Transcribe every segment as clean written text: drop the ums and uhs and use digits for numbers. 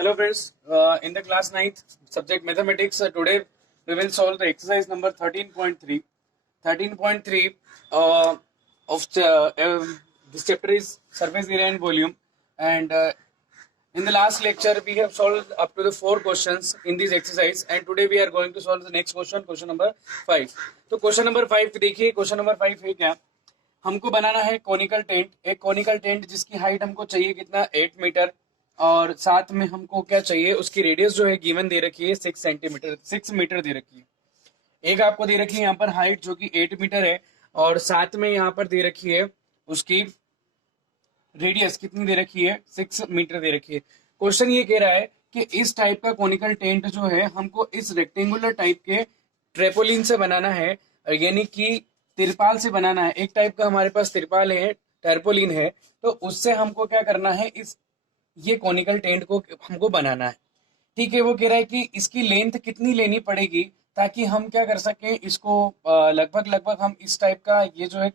Hello friends, in the class 9th subject mathematics, today we will solve the exercise number 13.3. 13.3 of this chapter is surface area and volume, and in the last lecture we have solved up to the 4 questions in this exercise, and today we are going to solve the next question, question number 5. तो question number 5 देखिए, question number 5 है क्या, हमको बनाना है conical tent, एक conical tent जिसकी height हमको चाहिए कितना 8 मीटर, और साथ में हमको क्या चाहिए, उसकी रेडियस जो है गिवन दे रखी है 6 सेंटीमीटर 6 मीटर दे रखी है। एक आपको दे रखी है यहाँ पर हाइट जो कि 8 मीटर है, और साथ में यहाँ पर दे रखी है उसकी रेडियस कितनी दे रखी है 6 मीटर दे रखी है। क्वेश्चन ये कह रहा है कि इस टाइप का कोनिकल टेंट जो है हमको इस रेक्टेंगुलर टाइप के ट्रेपोलिन से बनाना है, यानी कि तिरपाल से बनाना है। एक टाइप का हमारे पास तिरपाल है, टर्पोलिन है, तो उससे हमको क्या करना है, इस ये कॉनिकल टेंट को हमको बनाना है। ठीक है, वो कह रहा है कि इसकी लेंथ कितनी लेनी पड़ेगी ताकि हम क्या कर सके, इसको लगभग हम इस टाइप का ये जो है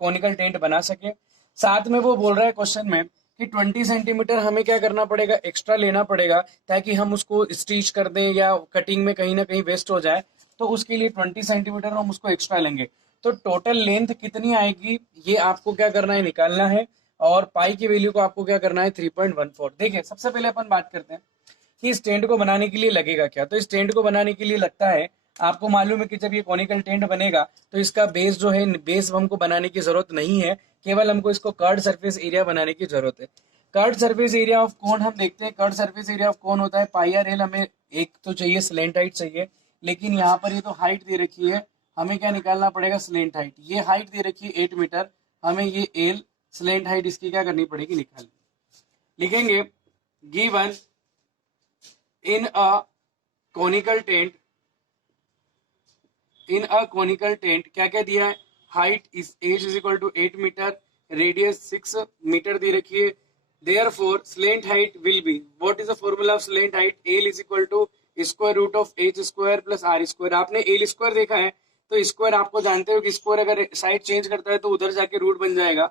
कॉनिकल टेंट बना सके। साथ में वो बोल रहा है क्वेश्चन में कि 20 सेंटीमीटर हमें क्या करना पड़ेगा, एक्स्ट्रा लेना पड़ेगा, ताकि हम उसको स्टिच कर दें या कटिंग में कहीं ना कहीं वेस्ट हो जाए, तो उसके लिए 20 सेंटीमीटर हम उसको एक्स्ट्रा लेंगे। तो टोटल लेंथ कितनी आएगी ये आपको क्या करना है, निकालना है, और पाई की वैल्यू को आपको क्या करना है 3.14। देखिए, सबसे पहले अपन बात करते हैं कि इस टेंट को बनाने के लिए लगेगा क्या। तो इस टेंट को बनाने के लिए लगता है, आपको मालूम है कि जब ये कॉनिकल टेंट बनेगा तो इसका बेस जो है, बेस हमको बनाने की जरूरत नहीं है, केवल हमको इसको कर्ड सरफेस एरिया बनाने की जरूरत है। Curved surface area of cone हम देखते हैं, curved surface area of cone होता है पाई आर एल। हमें एक तो चाहिए स्लेंट हाइट चाहिए, लेकिन यहाँ पर ये तो हाइट दे रखी है, हमें क्या निकालना पड़ेगा, स्लेंट हाइट। ये हाइट दे रखी है 8 मीटर, हमें ये एल स्लेंट हाइट इसकी क्या करनी पड़ेगी, निकालनी। लिखेंगे given in a conical tent, in a conical tent क्या क्या दिया है, height is H is equal to 8 metre, radius 6 metre दे रखी है। Therefore slant height will be, what is the formula of slant height, L is equal to square root of H square plus R square. आपने L square देखा है, तो square आपको जानते हो कि स्क्वायर अगर साइड चेंज करता है तो उधर जाके रूट बन जाएगा,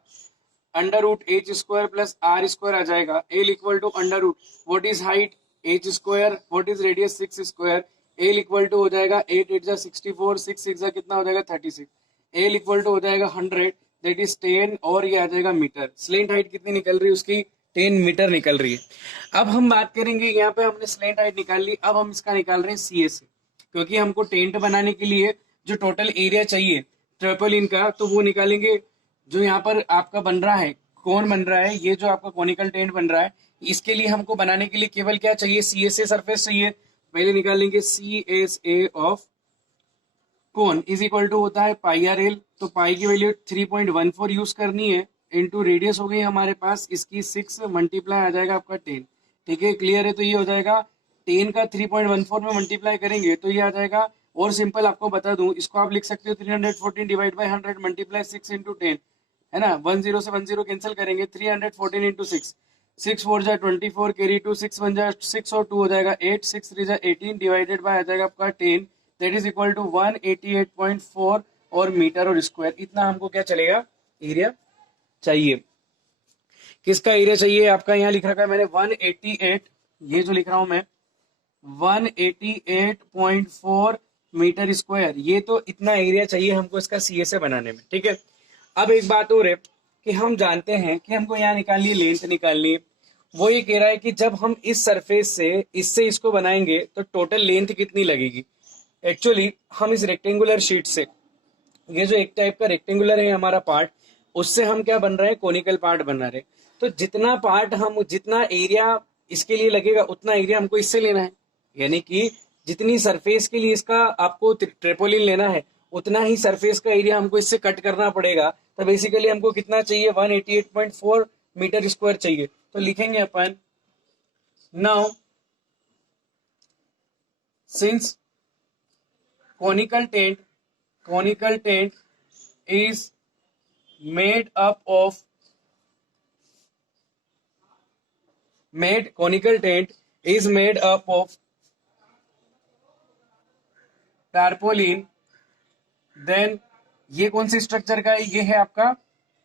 under root H square plus R square आ जाएगा। L equal to under root, what is height H square, what is radius 6 square, L equal to हो जाएगा 8 8 64, 6 6 कितना हो जाएगा 36, एल इक्वल टू हो जाएगा 100, दैट इज 10, और ये आ जाएगा मीटर। स्लेंट हाइट कितनी निकल रही है उसकी, 10 मीटर निकल रही है। अब हम बात करेंगे, यहाँ पे हमने स्लेंट हाइट निकाल ली, अब हम इसका निकाल रहे हैं सी एस, क्योंकि हमको टेंट बनाने के लिए जो टोटल एरिया चाहिए ट्रेपोलिन का, तो वो निकालेंगे। जो यहाँ पर आपका बन रहा है, कौन बन रहा है, ये जो आपका कॉनिकल टेंट बन रहा है, इसके लिए हमको बनाने के लिए केवल क्या चाहिए, सी एस ए सरफेस चाहिए। पहले निकालेंगे C S A of cone is equal to होता है पाई आर एल, तो पाई की वैल्यू 3.14 यूज करनी है, इंटू रेडियस हो गई हमारे पास इसकी 6, मल्टीप्लाई आ जाएगा आपका 10। ठीक है, क्लियर है। तो ये हो जाएगा 10 का 3.14 में मल्टीप्लाई करेंगे तो ये आ जाएगा, और सिंपल आपको बता दूं, इसको आप लिख सकते हो 314 डिवाइड बाई 100 मल्टीप्लाई 6 इंटू 10, है ना। 10 से 10 कैंसिल करेंगे, 314 इंटू 6, 6 4 जा 24, कैरी 2 6 1 जा 6 और 2 हो जाएगा 8, 6 3 जा 18 डिवाइडेड बाय आ जाएगा आपका 10, दैट इज इक्वल टू 188.4 और मीटर और स्क्वायर। इतना हमको क्या चलेगा, एरिया चाहिए। किसका एरिया चाहिए, आपका यहाँ लिख रखा है मैंने 188, ये जो लिख रहा हूं मैं 188.4 मीटर स्क्वायर, ये तो इतना एरिया चाहिए हमको इसका सीएसए बनाने में। ठीक है, अब एक बात और है कि हम जानते हैं कि हमको यहाँ निकालनी है, लेंथ निकालनी है। वो ये कह रहा है कि जब हम इस सरफेस से इससे इसको बनाएंगे तो टोटल लेंथ कितनी लगेगी। एक्चुअली हम इस रेक्टेंगुलर शीट से, ये जो एक टाइप का रेक्टेंगुलर है हमारा पार्ट, उससे हम क्या बन रहे हैं, कोनिकल पार्ट बना रहे हैं। तो जितना पार्ट हम, जितना एरिया इसके लिए लगेगा उतना एरिया हमको इससे लेना है, यानी कि जितनी सरफेस के लिए इसका आपको ट्रेपोलिन लेना है उतना ही सरफेस का एरिया हमको इससे कट करना पड़ेगा। तो बेसिकली हमको कितना चाहिए, 188.4 मीटर स्क्वायर चाहिए। तो लिखेंगे अपन, now since conical tent is made up of tarpaulin, then ये कौन सी स्ट्रक्चर का है,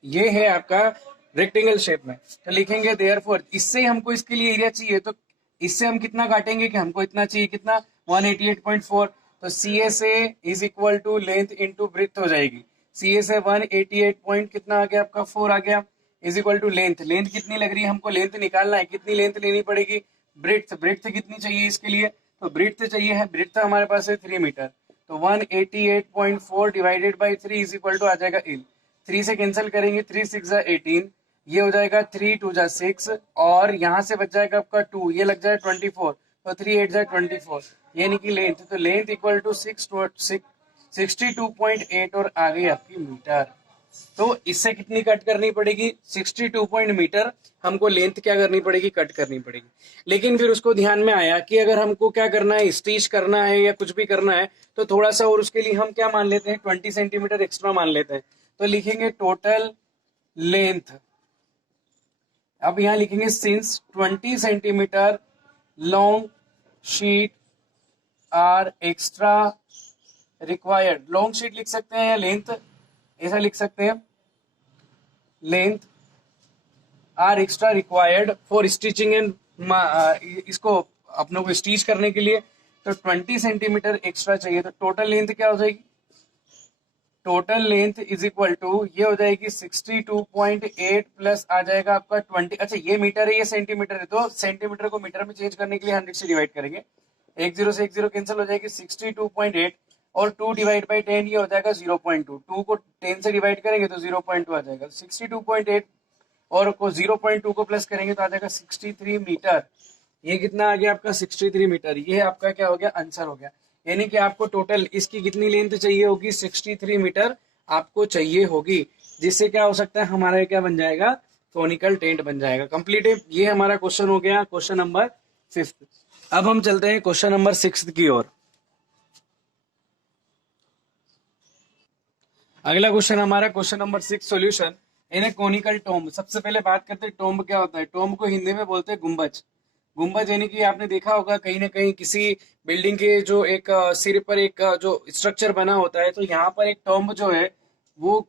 ये है आपका रेक्टेंगल शेप में। तो लिखेंगे देयरफॉर, इससे हमको इसके लिए एरिया चाहिए, तो इससे हम कितना काटेंगे कि हमको इतना चाहिए, कितना 188.4, तो C S A is equal to length into breadth हो जाएगी। सी एस ए 188 पॉइंट कितना आ गया आपका 4 आ गया, is equal to length, length कितनी लग रही है हमको, लेंथ निकालना है, कितनी लेंथ लेनी पड़ेगी, ब्रेथ, ब्रेथ कितनी चाहिए इसके लिए, तो ब्रेथ चाहिए है, ब्रेथ हमारे पास है 3 मीटर, तो 188.4 divided by 3 is equal to आ जाएगा एल, 3 से कैंसिल करेंगे, 3 6 18, ये हो जाएगा 3 2 6, और यहाँ से बच जाएगा आपका 2, ये लग जाए 24, तो 3 8 24, यानी कि लेंथ, तो लेंथ इक्वल टू 62.8 और आ गई आपकी मीटर। तो इससे कितनी कट करनी पड़ेगी, 62 पॉइंट मीटर हमको लेंथ क्या करनी पड़ेगी, कट करनी पड़ेगी। लेकिन फिर उसको ध्यान में आया कि अगर हमको क्या करना है, स्टिच करना है या कुछ भी करना है, तो थोड़ा सा और उसके लिए हम क्या मान लेते हैं, 20 सेंटीमीटर एक्स्ट्रा मान लेते हैं, तो लिखेंगे टोटल लेंथ, अब यहाँ लिखेंगे since 20 centimetre long sheet are extra required, long sheet लिख सकते हैं या लेंथ, ऐसा लिख सकते हैं, length are extra required for stitching end, इसको अपनों को स्टिच करने के लिए, तो 20 सेंटीमीटर एक्स्ट्रा चाहिए, तो टोटल लेंथ क्या हो जाएगी, total length is equal to, ये हो जाएगी 62.8 प्लस आ जाएगा आपका 20, अच्छा ये मीटर है ये सेंटीमीटर है, तो सेंटीमीटर को मीटर में चेंज करने के लिए 100 से डिवाइड करेंगे, एक जीरो से एक जीरो कैंसिल हो जाएगी, 62.8 और 2 डिवाइड बाई 10 ये हो जाएगा 0.2, 2 को 10 से डिवाइड करेंगे तो 0.2 आ जाएगा, 62.8 और को 0.2 को प्लस करेंगे तो आ जाएगा 63 मीटर, ये कितना आ गया आपका 63 मीटर, ये आपका क्या हो गया, आंसर हो गया। यानी कि आपको टोटल इसकी कितनी लेंथ चाहिए होगी, 63 मीटर आपको चाहिए होगी, जिससे क्या हो सकता है, हमारा क्या बन जाएगा, कोनिकल टेंट बन जाएगा। कंप्लीट है, ये हमारा क्वेश्चन हो गया, क्वेश्चन नंबर 5। अब हम चलते हैं क्वेश्चन नंबर 6 की ओर। अगला क्वेश्चन हमारा question number 6 solution in A conical tomb. सबसे पहले बात करते हैं टोम्ब क्या होता है। टोम्ब को हिंदी में बोलते हैं गुंबज। गुंबज यानी कि आपने देखा होगा कहीं ना कहीं किसी बिल्डिंग के जो एक सिर पर एक जो स्ट्रक्चर बना होता है, तो यहाँ पर एक टोम्ब जो है वो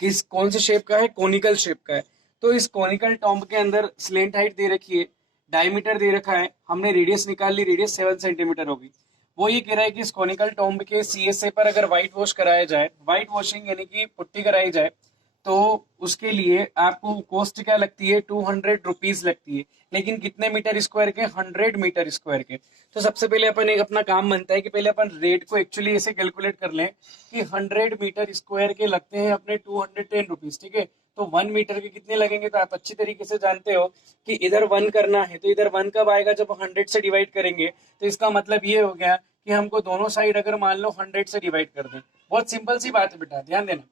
किस कौन से शेप का है, कोनिकल शेप का है। तो इस कोनिकल टोम्ब के अंदर स्लेंट हाइट दे रखी है, डायमीटर दे रखा है, हमने रेडियस निकाल ली, रेडियस 7 सेंटीमीटर होगी। वो ये कह रहा है कि इस कोनिकल टोम्ब के सीएसए पर अगर व्हाइट वॉश कराया जाए, व्हाइट वॉशिंग यानी कि पुट्टी कराई जाए, तो उसके लिए आपको कॉस्ट क्या लगती है, 200 रुपीज लगती है। लेकिन कितने मीटर स्क्वायर के, 100 मीटर स्क्वायर के। तो सबसे पहले अपन एक अपना काम बनता है कि पहले अपन रेट को एक्चुअली ऐसे कैलकुलेट कर लें कि 100 मीटर स्क्वायर के लगते हैं अपने 210 रुपीज, ठीक है। तो 1 मीटर के कितने लगेंगे, तो आप अच्छी तरीके से जानते हो कि इधर 1 करना है, तो इधर 1 कब आएगा, जब 100 से डिवाइड करेंगे। तो इसका मतलब ये हो गया कि हमको दोनों साइड अगर मान लो 100 से डिवाइड कर दें, बहुत सिंपल सी बात है बेटा, ध्यान देना,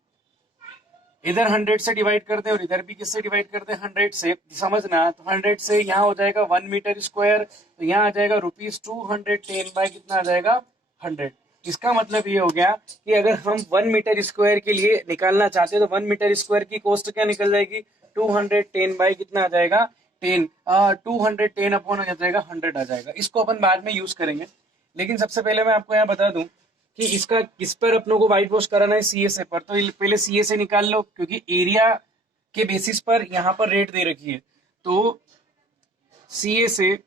इधर 100 से डिवाइड कर दे और इधर भी किससे डिवाइड कर दे, 100 से, समझना। तो 100 से यहाँ हो जाएगा 1 मीटर स्क्वायर, तो यहाँ आ जाएगा ₹210 बाय कितना आ जाएगा, 100। इसका मतलब ये हो गया कि अगर हम 1 मीटर स्क्वायर के लिए निकालना चाहते हैं तो 1 मीटर स्क्वायर की कॉस्ट क्या निकल जाएगी, 210 बाय कितना आ जाएगा, 10, 210 अपॉन आ जाएगा 100 आ जाएगा। इसको अपन बाद में यूज करेंगे, लेकिन सबसे पहले मैं आपको यहाँ बता दूं कि इसका किस पर अपनों को व्हाइट वॉश कराना है, सीएसए पर। तो पहले सीएसए निकाल लो, क्योंकि एरिया के बेसिस पर यहाँ पर रेट दे रखी है। तो सीएसए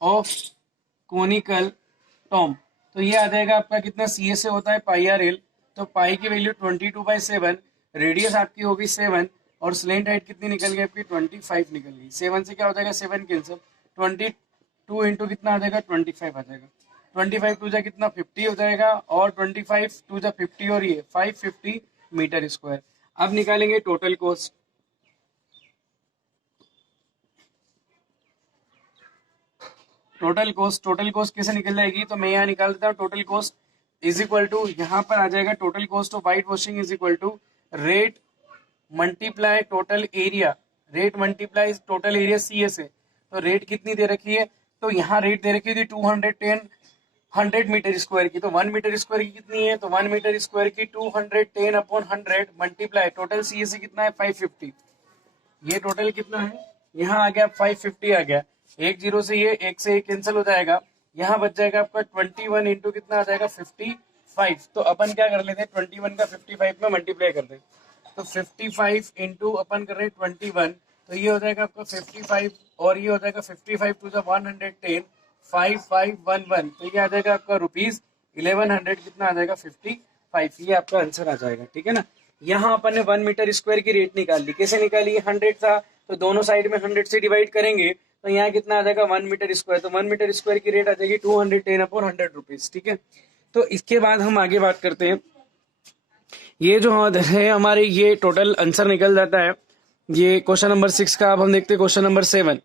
ऑफ कोनिकल टॉम्ब, तो ये आ जाएगा आपका कितना, सीएसए होता है पाई आर एल, तो पाई की वैल्यू 22/7, रेडियस आपकी होगी 7 और स्लेंट हाइट कितनी निकल गई आपकी, 25 निकल गई। 7 से क्या हो जाएगा, 7 कैंसिल, 22 इंटू कितना आ जाएगा, 25 आ जाएगा। 25 टू जा कितना, 50 हो जाएगा, और 25 टू जा 50 और ये 550 मीटर स्क्वायर। अब निकालेंगे टोटल कॉस्ट। टोटल कॉस्ट कैसे निकल जाएगी, तो मैं यहाँ निकाल देता हूँ। Total cost is equal to, यहाँ पर आ जाएगा total cost of white washing is equal to rate multiply total area, rate multiply total area CSA. तो रेट कितनी दे रखी है, तो यहाँ रेट दे रखी थी 210 100 मीटर स्क्वायर की, तो 1 मीटर स्क्वायर की कितनी है, तो 1 मीटर स्क्वायर की 210 अपॉन 100 मल्टीप्लाई टोटल सीएसए कितना है, 550। ये टोटल कितना है, यहाँ आ गया 550 आ गया। एक जीरो से ये एक से एक कैंसिल हो जाएगा, यहाँ बच जाएगा आपका 21 इंटू कितना आ जाएगा, 55। तो अपन क्या कर लेते हैं, 21 का 55 में मल्टीप्लाई कर दे, तो 55 इंटू अपन कर रहे हैं 21, तो ये हो जाएगा आपका 55 और ये हो जाएगा 55 टू द 110 5511, तो ये आ जाएगा आपका रुपीज 1100, कितना आ जाएगा 55, ये आपका आंसर आ जाएगा। ठीक है ना। यहाँ अपन ने 1 मीटर स्क्वायर की रेट निकाल ली, कैसे निकाली, 100 था तो दोनों साइड में 100 से डिवाइड करेंगे तो यहाँ कितना आ जाएगा 1 मीटर स्क्वायर, तो 1 मीटर स्क्वायर की रेट आ जाएगी 210/100 रुपीज। ठीक है। तो इसके बाद हम आगे बात करते हैं, ये जो है हमारे ये टोटल आंसर निकल जाता है। ये क्वेश्चन नंबर 6 का। अब हम देखते हैं क्वेश्चन नंबर 7।